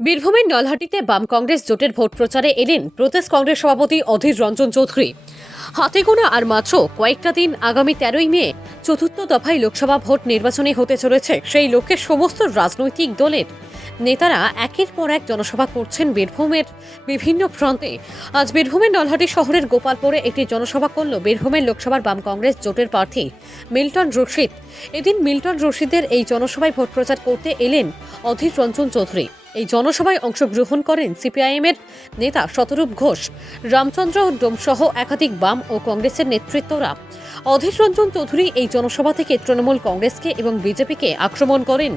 বীরভূমের নলহাটিতে বাম কংগ্রেস জোটের ভোট প্রচারে এলেন প্রদেশ কংগ্রেস সভাপতি অধীর রঞ্জন চৌধুরী। হাতে গোনা আর মাত্র কয়েকটা দিন, আগামী 13ই মে চতুর্থ দফায় লোকসভা ভোট নির্বাচনে হতে চলেছে। সেই লক্ষ্যে সমস্ত রাজনৈতিক দলের নেতারা একের পর এক জনসভা করছেন বীরভূমের বিভিন্ন প্রান্তে। আজ বীরভূমের নলহাটি শহরের গোপালপুরে একটি জনসভা করল বীরভূমের লোকসভার বাম কংগ্রেস জোটের প্রার্থী মিল্টন রশিদ। এদিন মিল্টন রশিদের এই জনসভায় ভোট প্রচার করতে এলেন অধীর রঞ্জন চৌধুরী। এই জনসভায় অংশগ্রহণ করেন সিপিআইএমের নেতা শতরূপ ঘোষ, রামচন্দ্র ডোমসহ একাধিক বাম ও কংগ্রেসের নেতৃত্বরা। অধীর রঞ্জন চৌধুরী এই জনসভা থেকে তৃণমূল কংগ্রেসকে এবং বিজেপিকে আক্রমণ করেন।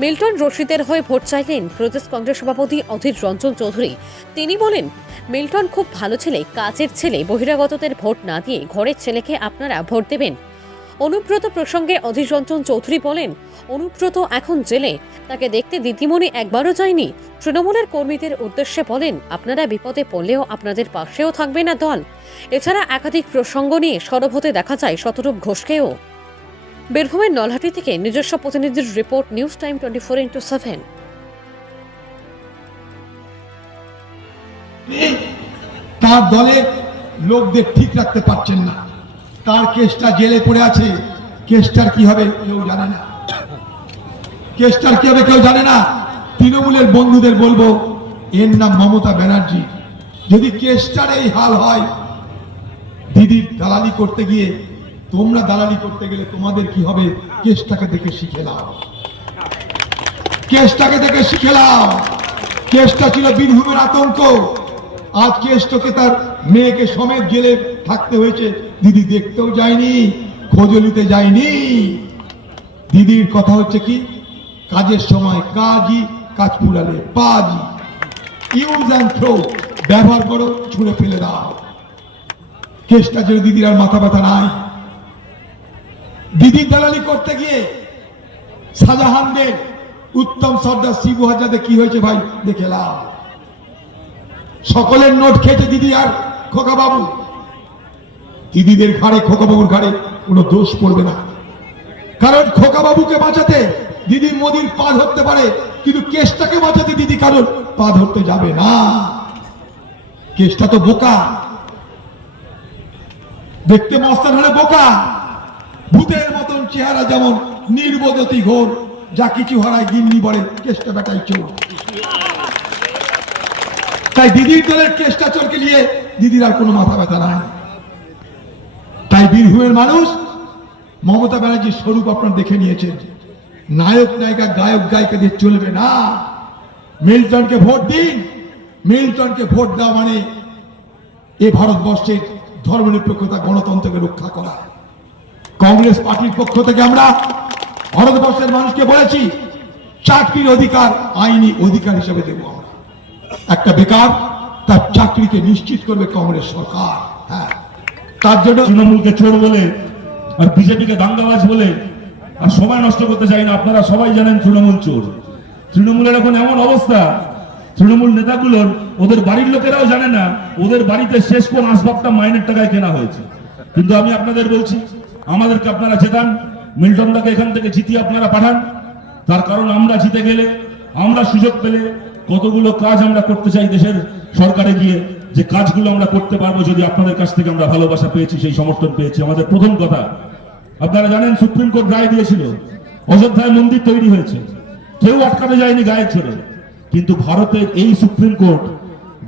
মিল্টন রশিদের হয়ে ভোট চাইলেন প্রদেশ কংগ্রেস সভাপতি অধীর রঞ্জন চৌধুরী। তিনি বলেন, মিল্টন খুব ভালো ছেলে, কাজের ছেলে, বহিরাগতদের ভোট না দিয়ে ঘরের ছেলেকে আপনারা ভোট দেবেন। অনুব্রত প্রসঙ্গে অধীর রঞ্জন চৌধুরী বলেন, অনুব্রত এখন জেলে, তাকে দেখতে দিদিমণি একবারও যায়নি। তৃণমূলের কর্মীদের উদ্দেশ্যে বলেন, আপনারা বিপদে পড়লেও আপনাদের পাশেও থাকবে না দল। এছাড়া একাধিক প্রসঙ্গ নিয়ে সরব হতে দেখা যায় শতরূপ ঘোষকেও। বীরভূমের নলহাটি থেকে নিজস্ব প্রতিনিধির রিপোর্ট, নিউজ টাইম 24x7। তার দলের লোকদের ঠিক রাখতে পারছেন না। তার কেসটা জেলে পড়ে আছে। কেসটার কি হবে কেউ জানে না। কেসটার কি হবে কেউ জানে না। তৃণমূলের বন্ধুদের বলবো, এর নাম মমতা ব্যানার্জি। যদি কেসটার এই হাল হয়, দিদির দালালি করতে গিয়ে, তোমরা দালালি করতে গেলে তোমাদের কি হবে? কেসটাকে দেখে শিখে নাও। কেসটাকে দেখে শিখে নাও। কেসটা ছিল বীরভূমের আতঙ্ক। আজ কেসটাকে তার মেয়েকে সমেত জেলে থাকতে হয়েছে। দিদি দেখতেও যায়নি, খোঁজও নিতে যায়নি। দিদির কথা হচ্ছে কি, কাজের সময় কাজই, কাজ পুরালে বাজি। ইউজ অ্যান্ড থ্রো, ব্যবহার করো, ছুঁড়ে ফেলে দাও। কেসটা যে দিদির আর মাথা ব্যথা নাই। দিদির দালালি করতে গিয়ে শাহজাহানদের, উত্তম সর্দার, শিবু হাজারে কি হয়েছে ভাই দেখে লাও। সকলের নোট খেয়েছে দিদি আর খোকা বাবু। দিদিদের ঘাড়ে, খোকা বাবুর ঘাড়ে কোনো দোষ পড়বে না। কারণ খোকা বাবুকে বাঁচাতে দিদি মোদির পা ধরতে পারে, কিন্তু কেসটাকে বাঁচাতে দিদি কারণ পা ধরতে যাবে না। কেসটা তো বোকা, দেখতে মস্তান হলে বোকা। ভূতের মতন চেহারা, যেমন নির্বোধতি ঘোর, যা কিছু হারায় গিন্নি বলে, কেসটা বেটাই চোর। তাই দিদির দলের কেসটা চোরকে নিয়ে দিদির আর কোনো মাথা ব্যথা নাই। তাই বীরভূমের মানুষ মমতা ব্যানার্জির স্বরূপ আপনারা দেখে নিয়েছেন। নায়ক নায়িকা, গায়ক গায়িকাদের চলবে না। মিল্টনকে ভোট দিন। মিল্টনকে ভোট দেওয়া মানে এ ভারতবর্ষের ধর্মনিরপেক্ষতা, গণতন্ত্রকে রক্ষা করা। কংগ্রেস পার্টির পক্ষ থেকে আমরা ভারতবর্ষের মানুষকে বলেছি, চাকরির অধিকার আইনি অধিকার হিসেবে দেব আমরা। একটা বেকার তার চাকরিকে নিশ্চিত করবে কংগ্রেস সরকার। হ্যাঁ, তার জন্য তৃণমূলকে চোর বলে আর বিজেপিকে দাঙ্গাবাজ বলে আর সময় নষ্ট করতে চাই না। আপনারা সবাই জানেন তৃণমূল চোর। তৃণমূলের এখন এমন অবস্থা, তৃণমূল নেতাগুলোর, ওদের বাড়ির লোকেরাও জানে না ওদের বাড়িতে শেষ কোন আসবাবটা মাইনের টাকায় কেনা হয়েছে। কিন্তু আমি আপনাদের বলছি, আমাদেরকে আপনারা জেতান, মিল্টনদাকে এখান থেকে জিতিয়ে আপনারা পাঠান। তার কারণ আমরা জিতে গেলে, আমরা সুযোগ পেলে কতগুলো কাজ আমরা করতে চাই দেশের সরকারে গিয়ে, যে কাজগুলো আমরা করতে পারবো যদি আপনাদের কাছ থেকে আমরা ভালোবাসা পেয়েছি, সেই সমর্থন পেয়েছি। আমাদের প্রথম কথা, আপনারা জানেন সুপ্রিম কোর্ট রায় দিয়েছিল, অযোধ্যায় মন্দির তৈরি হয়েছে, কেউ আটকাতে যায়নি গায়ের জোরে। কিন্তু ভারতের এই সুপ্রিম কোর্ট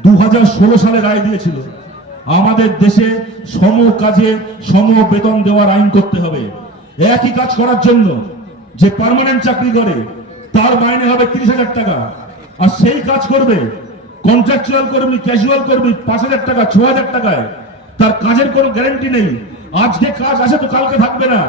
2016 সালে রায় দিয়েছিল, আমাদের দেশে সম কাজে সম বেতন দেওয়ার আইন করতে হবে। একই কাজ করার জন্য যে পার্মানেন্ট চাকরি করে তার মাইনে হবে 30,000 টাকা, আর সেই কাজ করবে কন্ট্রাকচুয়াল কর্মী, ক্যাজুয়াল কর্মী 5,000 টাকা, 6,000 টাকায়। তার কাজের কোনো গ্যারান্টি নেই। আজকে কাজ আছে তো কালকে থাকবে না।